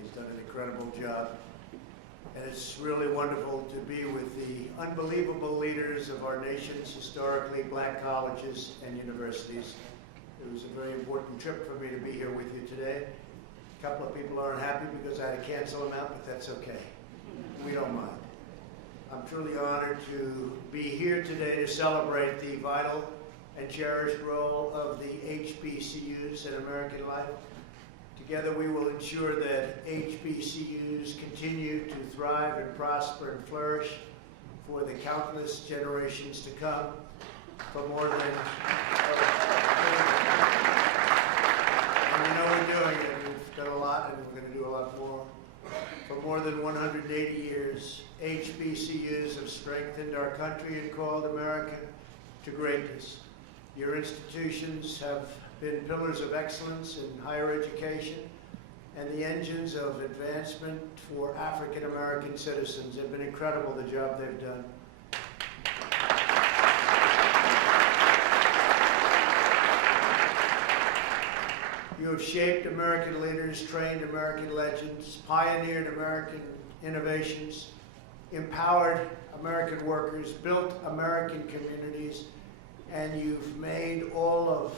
He's done an incredible job. And it's really wonderful to be with the unbelievable leaders of our nation's historically black colleges and universities. It was a very important trip for me to be here with you today. A couple of people aren't happy because I had to cancel them out, but that's okay. We don't mind. I'm truly honored to be here today to celebrate the vital and cherished role of the HBCUs in American life. Together we will ensure that HBCUs continue to thrive and prosper and flourish for the countless generations to come. For more than, and we know we're doing it, we've done a lot and we're going to do a lot more. For more than 180 years, HBCUs have strengthened our country and called America to greatness. Your institutions have been pillars of excellence in higher education and the engines of advancement for African American citizens. They've been incredible, the job they've done. You have shaped American leaders, trained American legends, pioneered American innovations, empowered American workers, built American communities, and you've made all of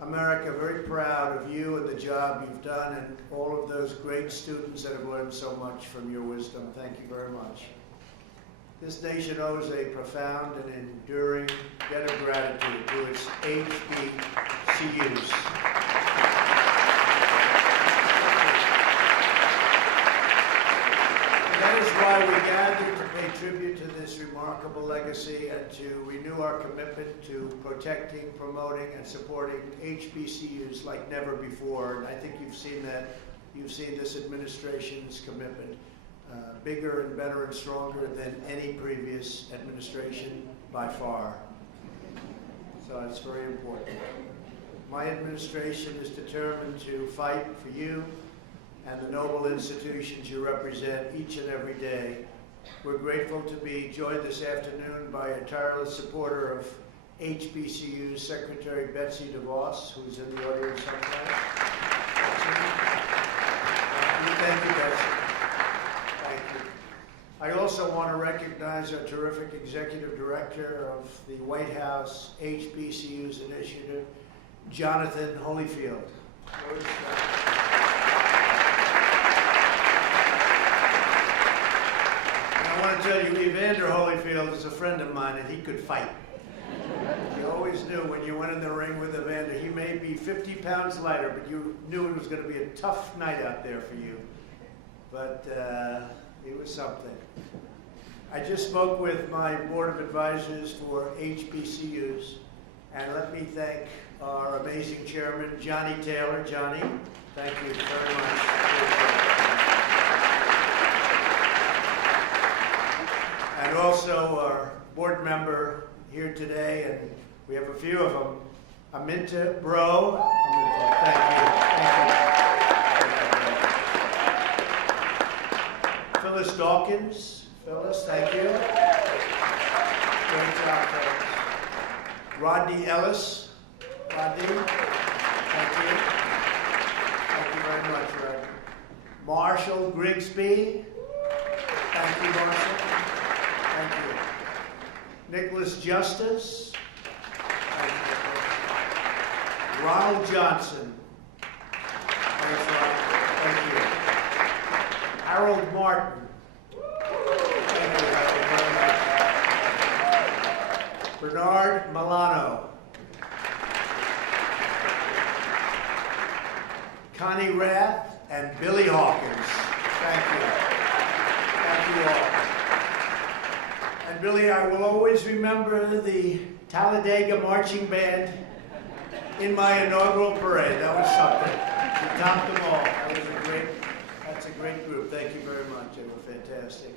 America very proud of you and the job you've done and all of those great students that have learned so much from your wisdom. Thank you very much. This nation owes a profound and enduring debt of gratitude to its HBCUs. That is why we gathered to pay tribute to this remarkable legacy and to renew our commitment to protecting, promoting, and supporting HBCUs like never before. And I think you've seen that. You've seen this administration's commitment, bigger and better and stronger than any previous administration by far. So it's very important. My administration is determined to fight for you and the noble institutions you represent each and every day. We're grateful to be joined this afternoon by a tireless supporter of HBCU Secretary Betsy DeVos, who's in the audience sometime. Thank you, Betsy. Thank you. I also want to recognize our terrific Executive Director of the White House HBCUs Initiative, Jonathan Holyfield. I want to tell you, Evander Holyfield is a friend of mine, and he could fight. You always knew when you went in the ring with Evander, he may be 50 pounds lighter, but you knew it was going to be a tough night out there for you. But it was something. I just spoke with my board of advisors for HBCUs, and let me thank our amazing chairman, Johnny Taylor. Johnny, thank you very much. And also our board member here today, and we have a few of them, Aminta Bro. Aminta, thank you. Phyllis Dawkins. Phyllis, thank you. Great job, Phyllis. Rodney Ellis. Rodney, thank you. Thank you very much, Rodney. Marshall Grigsby. Thank you, Marshall. Thank you. Nicholas Justice. Thank you. Ronald Johnson. Thanks, Ronald. Thank you. Harold Martin. Thank you, Harold, very much. Bernard Milano. Connie Rath and Billy Hawkins. Thank you. Thank you all. And Billy, I will always remember the Talladega Marching Band in my inaugural parade. That was something. You topped them all. That's a great group. Thank you very much. They were fantastic.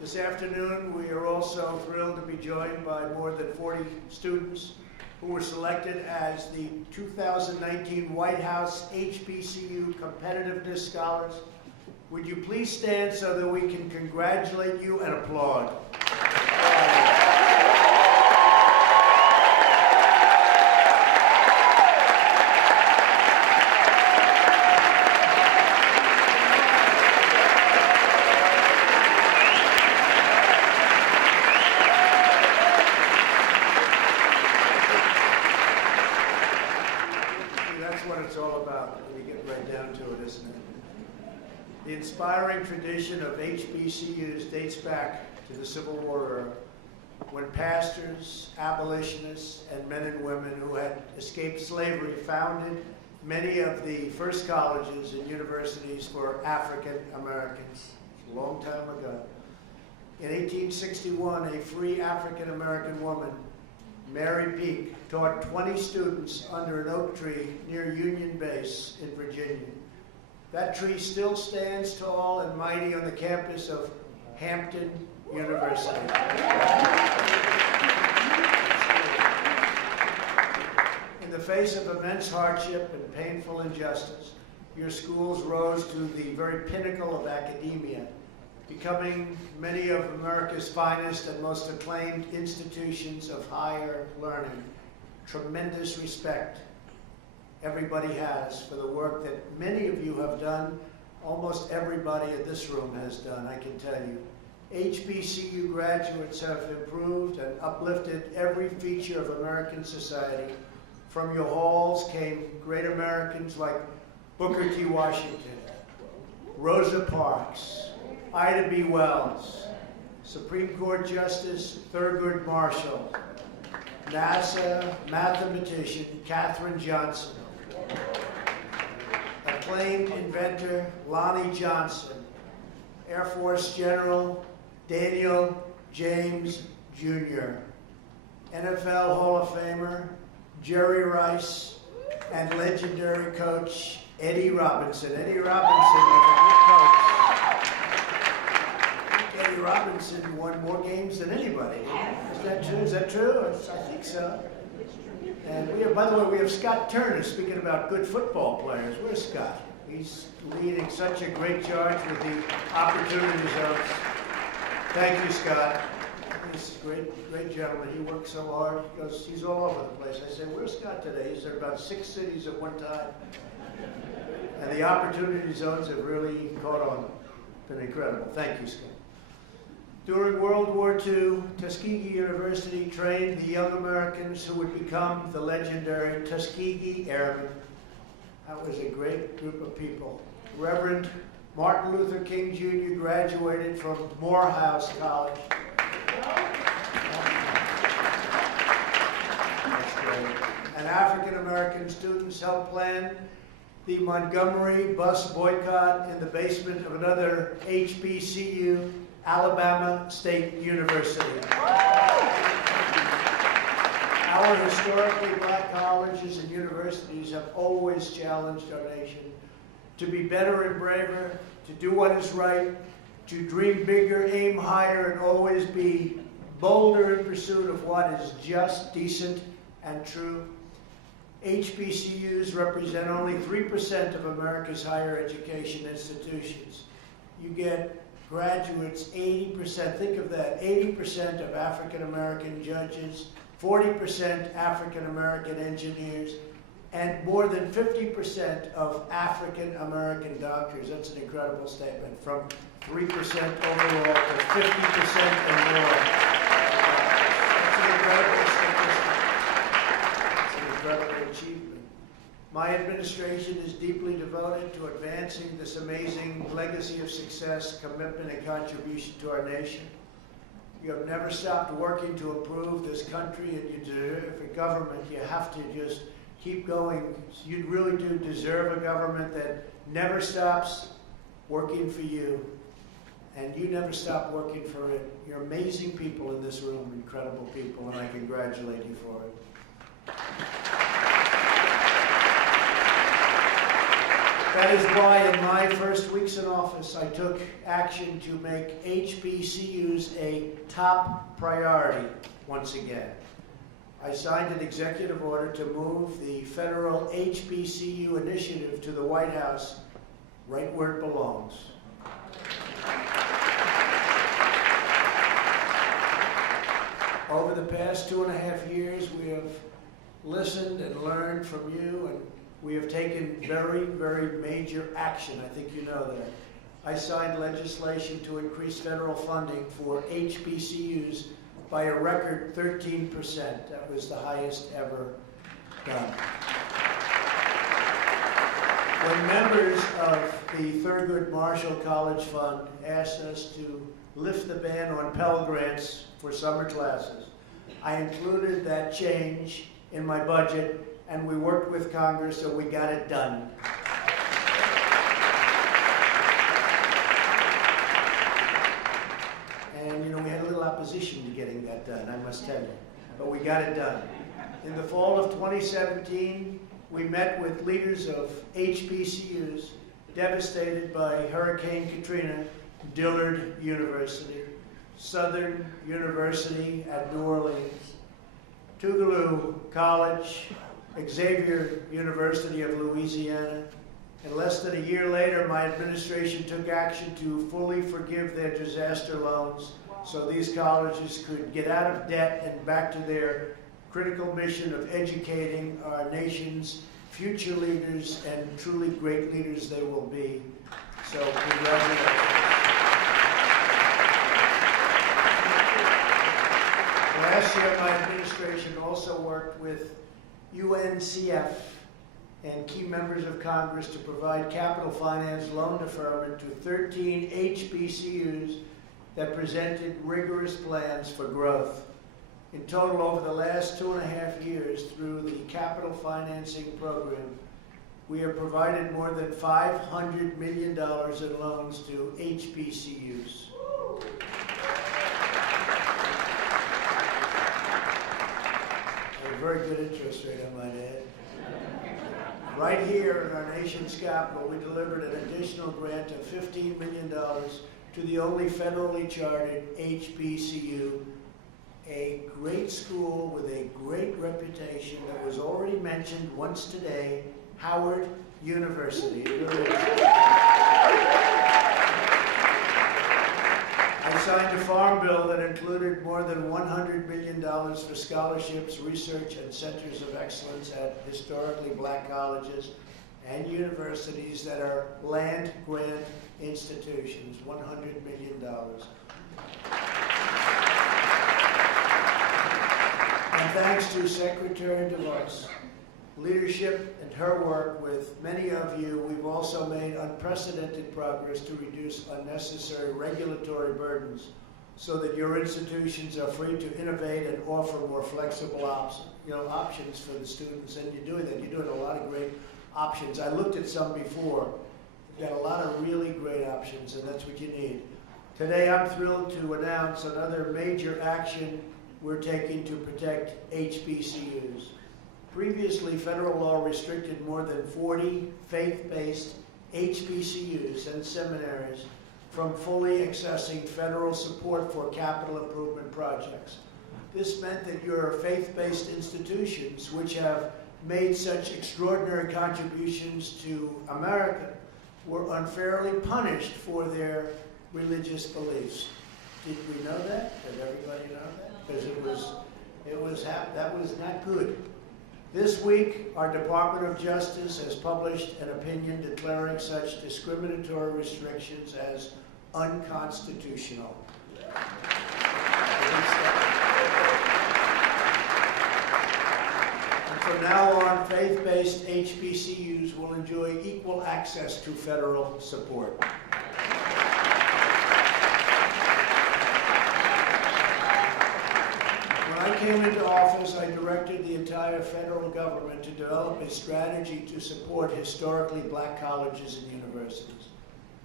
This afternoon, we are also thrilled to be joined by more than 40 students who were selected as the 2019 White House HBCU Competitiveness Scholars. Would you please stand so that we can congratulate you and applaud? The inspiring tradition of HBCUs dates back to the Civil War era, when pastors, abolitionists, and men and women who had escaped slavery founded many of the first colleges and universities for African Americans, a long time ago. In 1861, a free African American woman, Mary Peak, taught 20 students under an oak tree near Union Base in Virginia. That tree still stands tall and mighty on the campus of Hampton University. In the face of immense hardship and painful injustice, your schools rose to the very pinnacle of academia, becoming many of America's finest and most acclaimed institutions of higher learning. Tremendous respect everybody has for the work that many of you have done, almost everybody in this room has done, I can tell you. HBCU graduates have improved and uplifted every feature of American society. From your halls came great Americans like Booker T. Washington, Rosa Parks, Ida B. Wells, Supreme Court Justice Thurgood Marshall, NASA mathematician Katherine Johnson, acclaimed inventor Lonnie Johnson, Air Force General Daniel James Jr., NFL Hall of Famer Jerry Rice, and legendary coach Eddie Robinson. Eddie Robinson was a good coach. Eddie Robinson won more games than anybody. Is that true? Is that true? I think so. And we have, by the way, we have Scott Turner speaking about good football players. Where's Scott? He's leading such a great charge with the opportunity zones. Thank you, Scott. He's a great gentleman. He works so hard. He's all over the place. I said, where's Scott today? He's in about 6 cities at one time. And the opportunity zones have really caught on. Been incredible. Thank you, Scott. During World War II, Tuskegee University trained the young Americans who would become the legendary Tuskegee Airmen. That was a great group of people. Reverend Martin Luther King Jr. graduated from Morehouse College. That's great. And African American students helped plan the Montgomery bus boycott in the basement of another HBCU, Alabama State University. Our historically black colleges and universities have always challenged our nation to be better and braver, to do what is right, to dream bigger, aim higher, and always be bolder in pursuit of what is just, decent, and true. HBCUs represent only 3% of America's higher education institutions. You get graduates, 80%, think of that, 80% of African American judges, 40% African American engineers, and more than 50% of African American doctors. That's an incredible statement, from 3% overall to 50% and more. That's an incredible statistic. It's an incredible achievement. My administration is deeply devoted to advancing this amazing legacy of success, commitment, and contribution to our nation. You have never stopped working to improve this country, and you deserve a government. You have to just keep going. You really do deserve a government that never stops working for you, and you never stop working for it. You're amazing people in this room, incredible people, and I congratulate you for it. That is why in my first weeks in office, I took action to make HBCUs a top priority once again. I signed an executive order to move the federal HBCU initiative to the White House, right where it belongs. Over the past 2.5 years, we have listened and learned from you, and we have taken very, very major action. I think you know that. I signed legislation to increase federal funding for HBCUs by a record 13%. That was the highest ever done. When members of the Thurgood Marshall College Fund asked us to lift the ban on Pell Grants for summer classes, I included that change in my budget, and we worked with Congress, so we got it done. And, you know, we had a little opposition to getting that done, I must tell you. But we got it done. In the fall of 2017, we met with leaders of HBCUs devastated by Hurricane Katrina, Dillard University, Southern University at New Orleans, Tougaloo College, Xavier University of Louisiana. And less than a year later, my administration took action to fully forgive their disaster loans so these colleges could get out of debt and back to their critical mission of educating our nation's future leaders, and truly great leaders they will be. So congratulations. Last year, my administration also worked with UNCF and key members of Congress to provide capital finance loan deferment to 13 HBCUs that presented rigorous plans for growth. In total, over the last 2.5 years, through the capital financing program, we have provided more than $500 million in loans to HBCUs. A very good interest rate, I might add. Right here in our nation's capital, we delivered an additional grant of $15 million to the only federally chartered HBCU, a great school with a great reputation that was already mentioned once today, Howard University. I signed a farm bill that included more than $100 million for scholarships, research, and centers of excellence at historically black colleges and universities that are land-grant institutions, $100 million. And thanks to Secretary DeVos' leadership and her work with many of you, we've also made unprecedented progress to reduce unnecessary regulatory burdens so that your institutions are free to innovate and offer more flexible options for the students. And you're doing that. You're doing a lot of great options. I looked at some before. You've got a lot of really great options, and that's what you need. Today, I'm thrilled to announce another major action we're taking to protect HBCUs. Previously, federal law restricted more than 40 faith-based HBCUs and seminaries from fully accessing federal support for capital improvement projects. This meant that your faith-based institutions, which have made such extraordinary contributions to America, were unfairly punished for their religious beliefs. Did we know that? Did everybody know that? Because that was not good. This week, our Department of Justice has published an opinion declaring such discriminatory restrictions as unconstitutional. And from now on, faith-based HBCUs will enjoy equal access to federal support. When I came into office, I directed the entire federal government to develop a strategy to support historically black colleges and universities.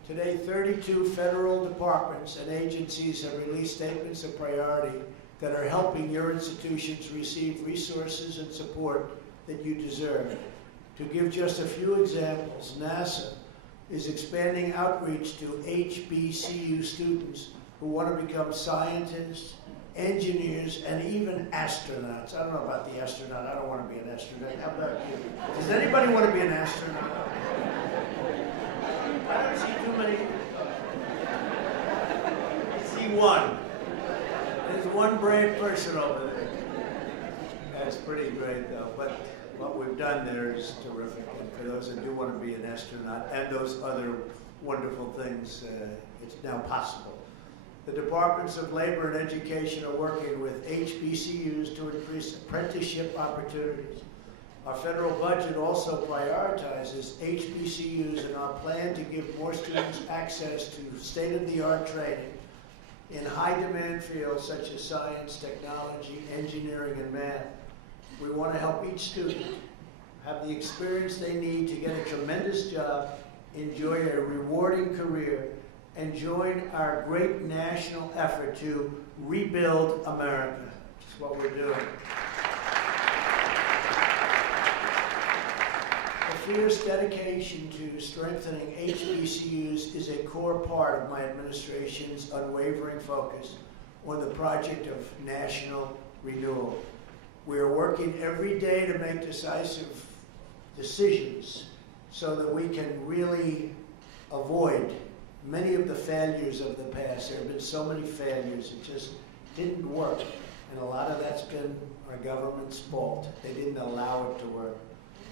Today, 32 federal departments and agencies have released statements of priority that are helping your institutions receive resources and support that you deserve. To give just a few examples, NASA is expanding outreach to HBCU students who want to become scientists, engineers, and even astronauts. I don't know about the astronaut. I don't want to be an astronaut. How about you? Does anybody want to be an astronaut? I don't see too many. I see one. There's one brave person over there. That's pretty great, though. But what we've done there is terrific. And for those that do want to be an astronaut and those other wonderful things, it's now possible. The Departments of Labor and Education are working with HBCUs to increase apprenticeship opportunities. Our federal budget also prioritizes HBCUs and our plan to give more students access to state-of-the-art training in high-demand fields such as science, technology, engineering, and math. We want to help each student have the experience they need to get a tremendous job, enjoy a rewarding career, and join our great national effort to rebuild America, which is what we're doing. The fierce dedication to strengthening HBCUs is a core part of my administration's unwavering focus on the project of national renewal. We are working every day to make decisive decisions so that we can really avoid many of the failures of the past. There have been so many failures, it just didn't work. And a lot of that's been our government's fault. They didn't allow it to work.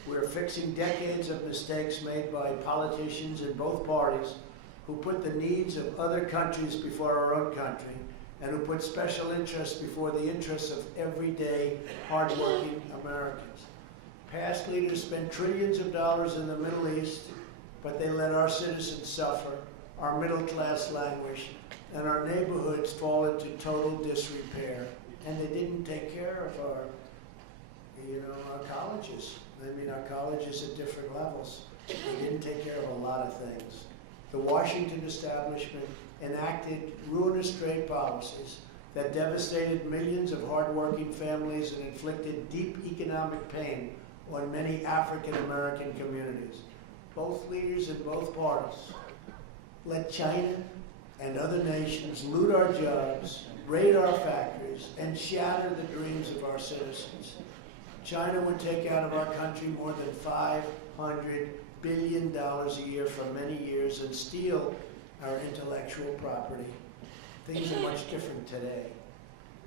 We're fixing decades of mistakes made by politicians in both parties who put the needs of other countries before our own country and who put special interests before the interests of everyday, hardworking Americans. Past leaders spent trillions of dollars in the Middle East, but they let our citizens suffer, our middle class languish, and our neighborhoods fall into total disrepair. And they didn't take care of our colleges. I mean, our colleges at different levels. They didn't take care of a lot of things. The Washington establishment enacted ruinous trade policies that devastated millions of hardworking families and inflicted deep economic pain on many African American communities. Both leaders in both parties let China and other nations loot our jobs, raid our factories, and shatter the dreams of our citizens. China would take out of our country more than $500 billion a year for many years and steal our intellectual property. Things are much different today.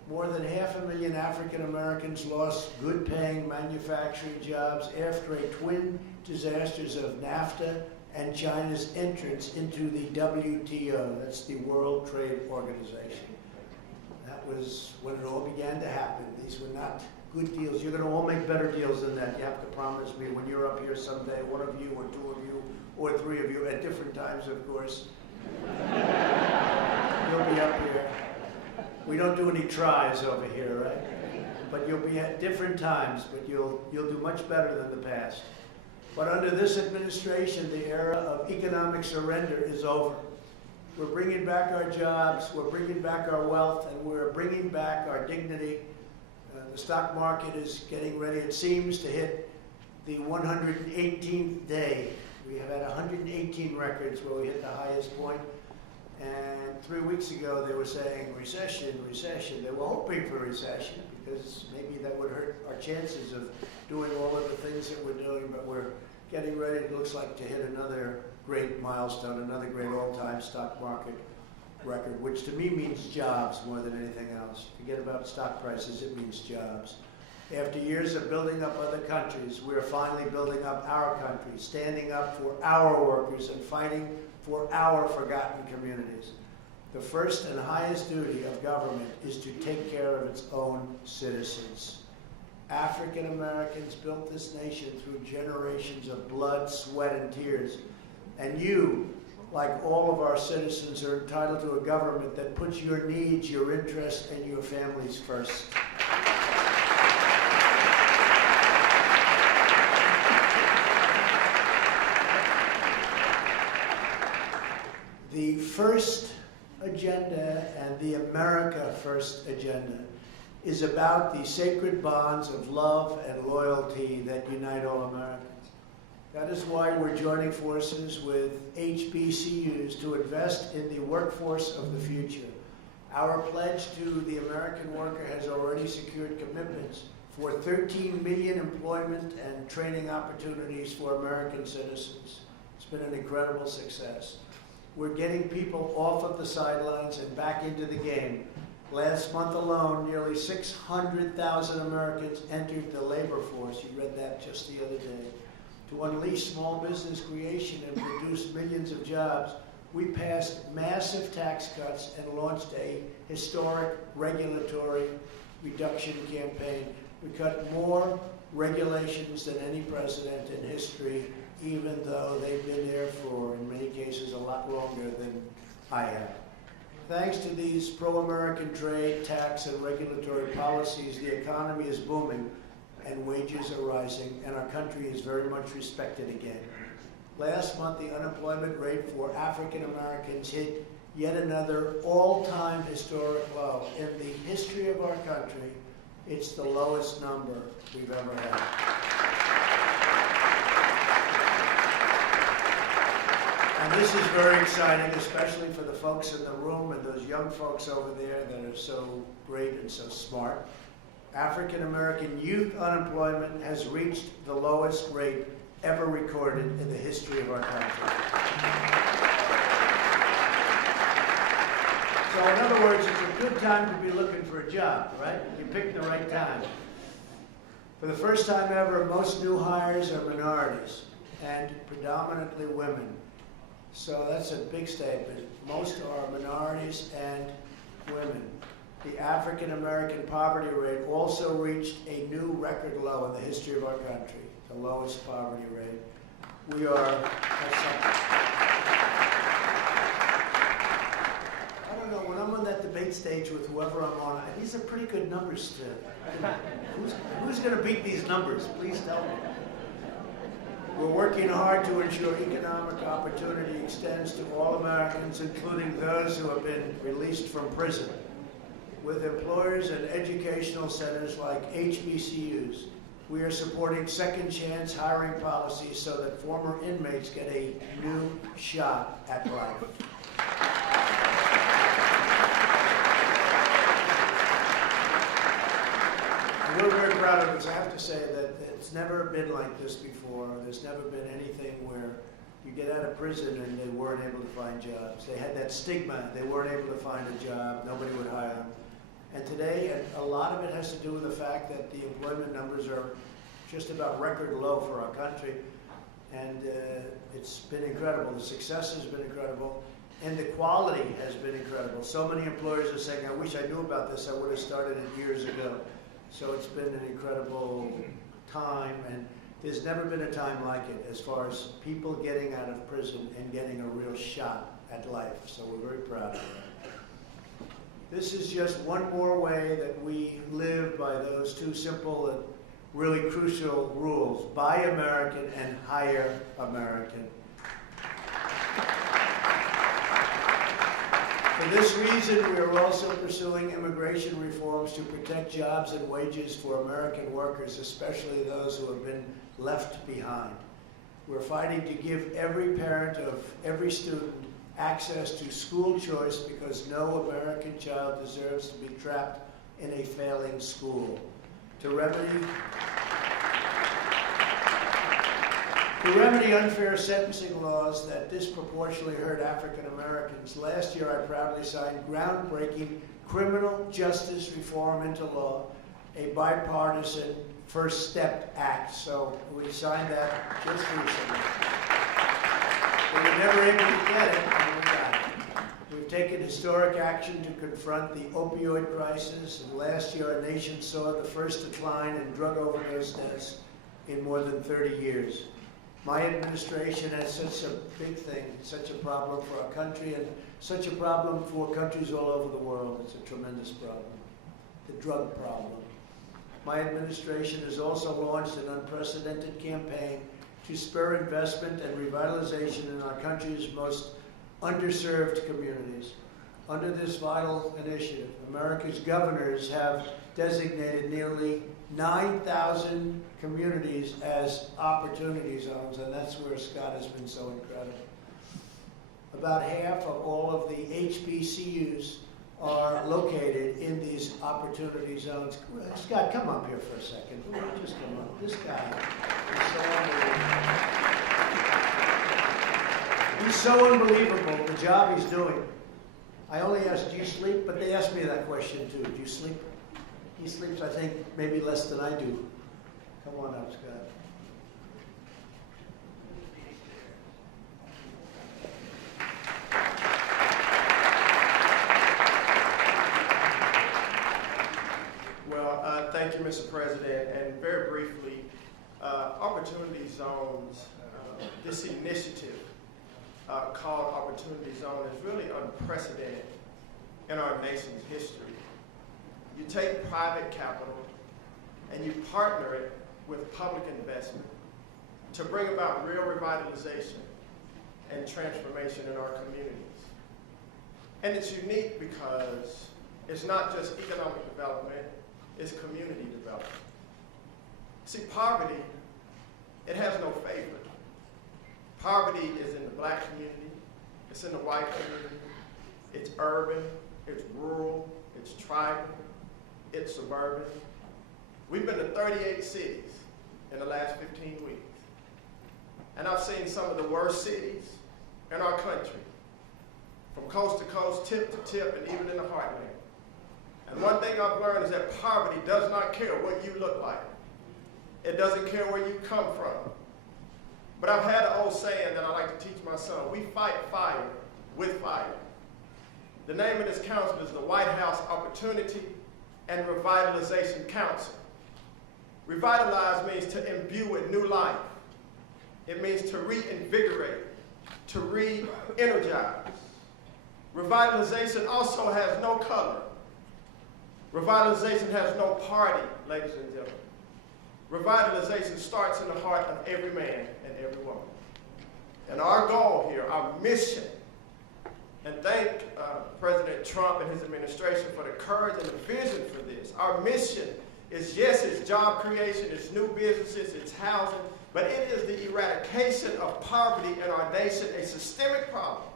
More than 500,000 African Americans lost good-paying manufacturing jobs after a twin disasters of NAFTA and China's entrance into the WTO, that's the World Trade Organization. That was when it all began to happen. These were not good deals. You're going to all make better deals than that. You have to promise me when you're up here someday, one of you or two of you or three of you, at different times, of course. You'll be up here. We don't do any tries over here, right? But you'll be at different times, but you'll do much better than the past. But under this administration, the era of economic surrender is over. We're bringing back our jobs, we're bringing back our wealth, and we're bringing back our dignity. The stock market is getting ready, it seems, to hit the 118th day. We have had 118 records where we hit the highest point. And 3 weeks ago, they were saying recession, recession. They were hoping for recession because maybe that would hurt our chances of doing all of the things that we're doing. But we're getting ready, it looks like, to hit another great milestone, another great all-time stock market record, which to me means jobs more than anything else. Forget about stock prices, it means jobs. After years of building up other countries, we're finally building up our country, standing up for our workers and fighting for our forgotten communities. The first and highest duty of government is to take care of its own citizens. African Americans built this nation through generations of blood, sweat, and tears. And you, like all of our citizens, are entitled to a government that puts your needs, your interests, and your families first. The first agenda and the America First agenda is about the sacred bonds of love and loyalty that unite all Americans. That is why we're joining forces with HBCUs to invest in the workforce of the future. Our pledge to the American worker has already secured commitments for 13 million employment and training opportunities for American citizens. It's been an incredible success. We're getting people off of the sidelines and back into the game. Last month alone, nearly 600,000 Americans entered the labor force. You read that just the other day. To unleash small business creation and produce millions of jobs, we passed massive tax cuts and launched a historic regulatory reduction campaign. We cut more regulations than any president in history, even though they've been there for, in many cases, a lot longer than I have. Thanks to these pro-American trade, tax, and regulatory policies, the economy is booming and wages are rising, and our country is very much respected again. Last month, the unemployment rate for African Americans hit yet another all-time historic low. In the history of our country, it's the lowest number we've ever had. And this is very exciting, especially for the folks in the room and those young folks over there that are so great and so smart. African American youth unemployment has reached the lowest rate ever recorded in the history of our country. So in other words, it's a good time to be looking for a job, right? You picked the right time. For the first time ever, most new hires are minorities and predominantly women. So that's a big statement. Most are minorities and women. The African American poverty rate also reached a new record low in the history of our country, the lowest poverty rate. We are, I don't know, when I'm on that debate stage with whoever I'm on, these are pretty good numbers to, who's going to beat these numbers? Please tell me. We're working hard to ensure economic opportunity extends to all Americans, including those who have been released from prison. With employers and educational centers like HBCUs, we are supporting second chance hiring policies so that former inmates get a new shot at life. And we're very proud of this. I have to say that it's never been like this before. There's never been anything where you get out of prison and they weren't able to find jobs. They had that stigma. They weren't able to find a job. Nobody would hire them. And today, a lot of it has to do with the fact that the employment numbers are just about record low for our country. And it's been incredible. The success has been incredible. And the quality has been incredible. So many employers are saying, I wish I knew about this. I would have started it years ago. So it's been an incredible time. And there's never been a time like it as far as people getting out of prison and getting a real shot at life. So we're very proud of that. This is just one more way that we live by those two simple and really crucial rules: buy American and hire American. For this reason, we are also pursuing immigration reforms to protect jobs and wages for American workers, especially those who have been left behind. We're fighting to give every parent of every student access to school choice because no American child deserves to be trapped in a failing school. To remedy unfair sentencing laws that disproportionately hurt African Americans, last year I proudly signed groundbreaking Criminal Justice Reform into law, a bipartisan First Step Act. So we signed that just recently. We were never able to get it, and we got it. We've taken historic action to confront the opioid crisis, and last year our nation saw the first decline in drug overdose deaths in more than 30 years. My administration has such a big thing, such a problem for our country, and such a problem for countries all over the world. It's a tremendous problem, the drug problem. My administration has also launched an unprecedented campaign to spur investment and revitalization in our country's most underserved communities. Under this vital initiative, America's governors have designated nearly 9,000 communities as opportunity zones, and that's where Scott has been so incredible. About half of all of the HBCUs are located in these opportunity zones. Scott, come up here for a second. Just come up. This guy is so unbelievable. He's so unbelievable, the job he's doing. I only asked, do you sleep? But they asked me that question too. Do you sleep? He sleeps, I think, maybe less than I do. Come on up, Scott. Well, thank you, Mr. President. And very briefly, opportunity zones, this initiative called Opportunity Zone is really unprecedented in our nation's history. You take private capital and you partner it with public investment to bring about real revitalization and transformation in our communities. And it's unique because it's not just economic development, it's community development. See, poverty, it has no favor. Poverty is in the black community, it's in the white community, it's urban, it's rural, it's tribal, it's suburban. We've been to 38 cities in the last 15 weeks. And I've seen some of the worst cities in our country, from coast to coast, tip to tip, and even in the heartland. And one thing I've learned is that poverty does not care what you look like. It doesn't care where you come from. But I've had an old saying that I like to teach my son: we fight fire with fire. The name of this council is the White House Opportunity and Revitalization Council. Revitalize means to imbue with new life. It means to reinvigorate, to re-energize. Revitalization also has no color. Revitalization has no party, ladies and gentlemen. Revitalization starts in the heart of every man and every woman. And our goal here, our mission, and thank President Trump and his administration for the courage and the vision for this. Our mission is, yes, it's job creation, it's new businesses, it's housing, but it is the eradication of poverty in our nation, a systemic problem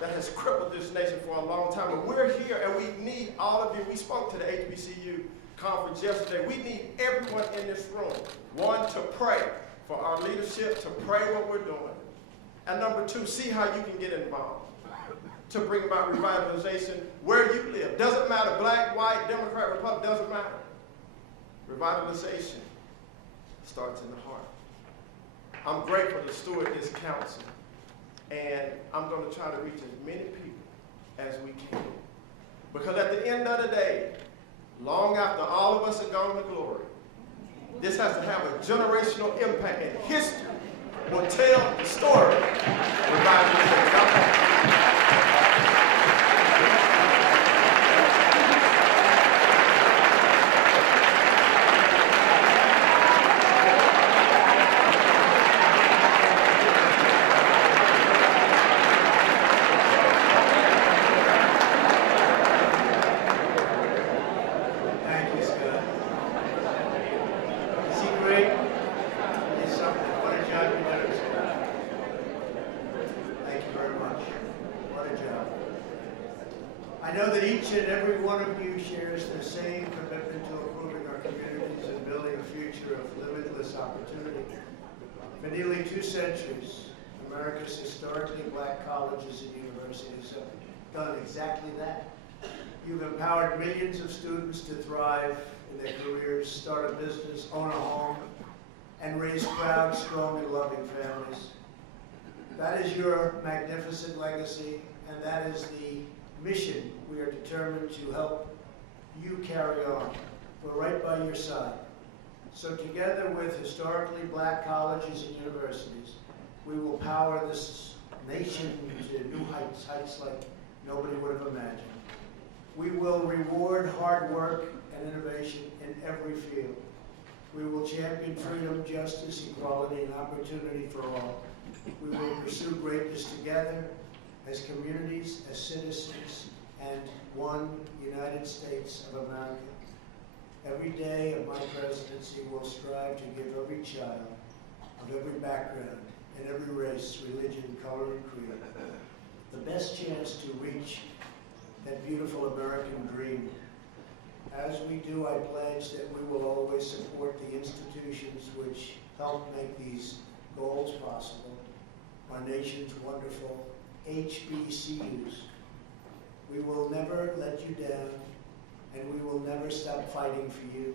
that has crippled this nation for a long time. And we're here and we need all of you. We spoke to the HBCU conference yesterday. We need everyone in this room, one, to pray for our leadership, to pray what we're doing. And number two, see how you can get involved to bring about revitalization where you live. Doesn't matter, black, white, Democrat, Republican, doesn't matter. Revitalization starts in the heart. I'm grateful to steward this council, and I'm going to try to reach as many people as we can. Because at the end of the day, long after all of us are gone to glory, this has to have a generational impact, and history will tell the story. Revitalization. I know that each and every one of you shares the same commitment to improving our communities and building a future of limitless opportunity. For nearly 2 centuries, America's historically black colleges and universities have done exactly that. You've empowered millions of students to thrive in their careers, start a business, own a home, and raise proud, strong, and loving families. That is your magnificent legacy, and that is the mission we are determined to help you carry on. We're right by your side. So together with historically black colleges and universities, we will power this nation to new heights, heights like nobody would have imagined. We will reward hard work and innovation in every field. We will champion freedom, justice, equality, and opportunity for all. We will pursue greatness together as communities, as citizens, and one United States of America. Every day of my presidency will strive to give every child of every background and every race, religion, color, and creed the best chance to reach that beautiful American dream. As we do, I pledge that we will always support the institutions which help make these goals possible. Our nation's wonderful HBCUs. We will never let you down, and we will never stop fighting for you.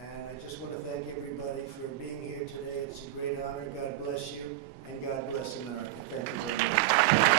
And I just want to thank everybody for being here today. It's a great honor. God bless you, and God bless America. Thank you very much.